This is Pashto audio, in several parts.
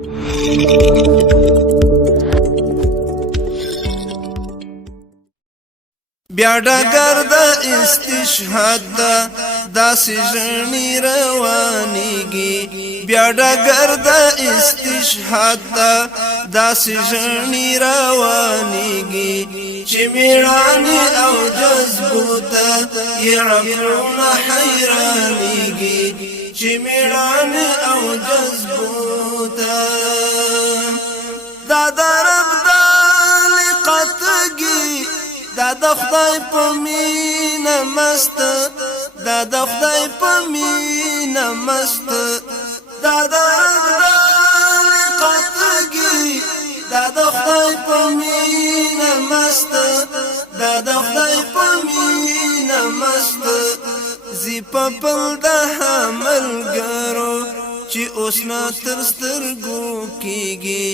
بیا ډګر د استشهاد دا داسې ژڼې روانېږي بیا ډګر د استشهاد دا داسې ژڼې روانېږي چې مېړانې او جذبو ته یې عقلونه حیرانېږي چې مېړانې او جذبو ته دا د رب د لقتګي دا د خدای په مینه مست دا د خدای په مینه مست دا د لقتګي دا د خدای په مینه مست دا د خدای په مینه مست زی په پل د حملګرو چې اوس نه تر سترګو کېږي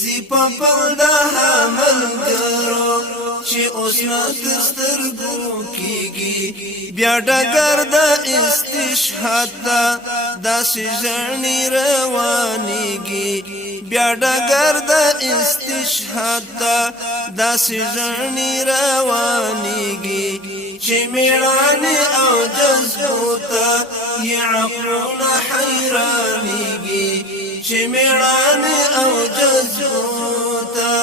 زی په پل د حملګرو چې اوس نه تر سترګو کېږي بیا ډګر د استشهاد دا داسې ژڼې روانېږي بیا ډګر د استشهاد دا داسې ژڼې روانېږي چې مېړانې او جذبو ته یې عقلونه حیرانېږي چې مېړانې او جذبو ته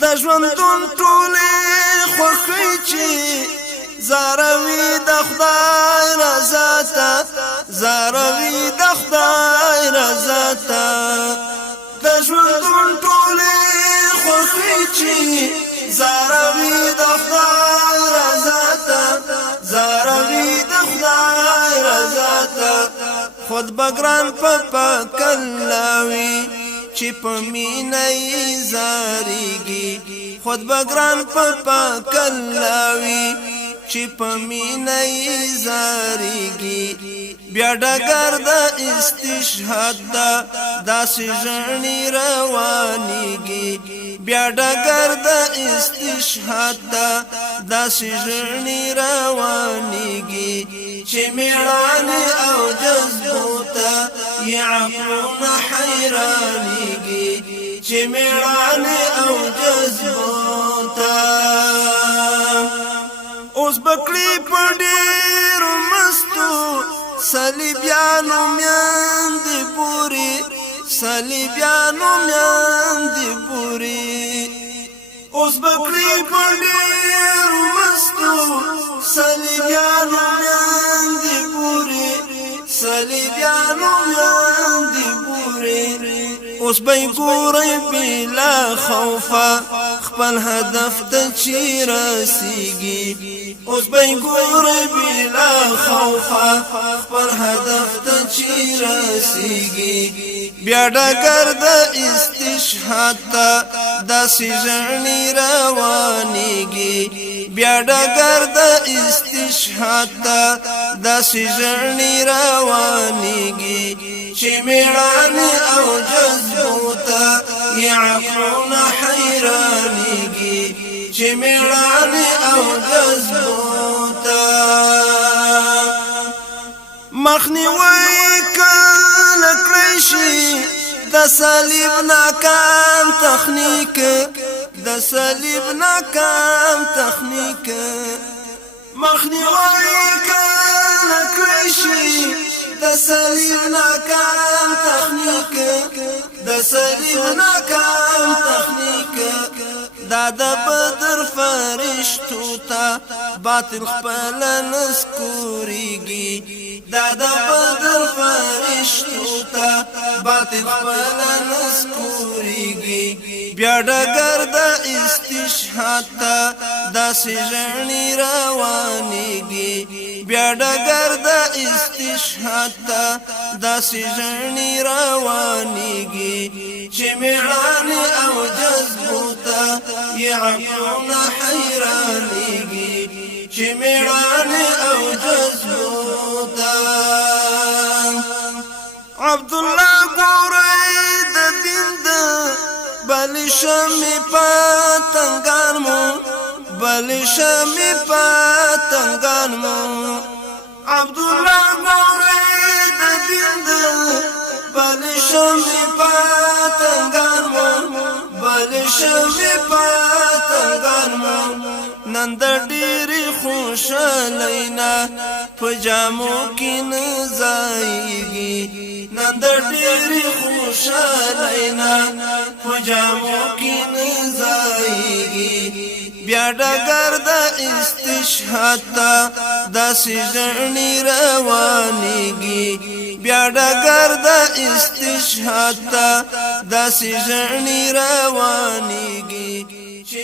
د ژوندون ټولې خوښۍ چې زاروي د خدای رضا ته زاروي د خدای رضا ته د ژوندون ټولې خوښۍ چې زاروي د خدای رضا ته زاروي د خدای رضا ته خود بګران په پکلاوي چې په مینه یې زاریږي خود بګران په پکلاوي چې په مینه یې زاریږي بیا ډګر د استشهاد دا داسې ژڼې روانېږي بیا ډګر د استشهاد دا داسې ژڼې روانېږي چې مېړانې او جذبو ته یې عقلونه حیرانېږي چې مېړانې او جذبو ته اوس بکړي په ډېرو مستو صلیبیانو میندې پورې صلیبیانو میندې پورې اوس بکړي په ډېرو مستو صلیبیانو میندې پورې صلیبیانو میندې پورې اوس به یې ګورئ بلا خوفه خپل هدف ته چې رسیږي اوس به یې ګورئ بلا خوفه خپل هدف ته چې رسیږي بیا ډګر د استشهاد ته داسې ژڼې روانېږي بیا ډګر د استشهاد ته داسې ژڼې روانېږي چې مېړانې او جذبو ته یې عقلونه حیرانېږي چې مېړانې او جذبو ته مخنیوی کله کړی شي د صلیب ناکام تخنیک د صلیب ناکام تخنیک مخنیوی کله کړی شي د صلیب ناکام تخنیک د صلیب ناکام تخنیک دا د بدر فرشتو ته باطل خپل نسکوریږي دا د بدر فرشتو ته باطل خپل نسکوریږي بیا ډګر د استشهاد ته داسې ژڼې روانېږي بیا ډګر د استشهاد ته داسې ژڼې روانېږي چې مېړانې او جذبو ته یې عقلونه حیرانېږي چې مېړانې او جذبو ته عبدالله ګورئ د دین د بلې شمې پتنګان مو بلې شمې پتنګان مو عبدالله ګورئ د دین د بل شمی پاتنگان مو بل شمی پاتنگان مو نن د ډېرې خوشالینا په جامو کې نزایږي نن د ډېرې خوشالینا په جامو کې نزایږي بیا ډګر د استشهاد ته داسې ژړنې روانېږي بیا ډګر د استشهاد ته داسې ژړنې روانېږي چې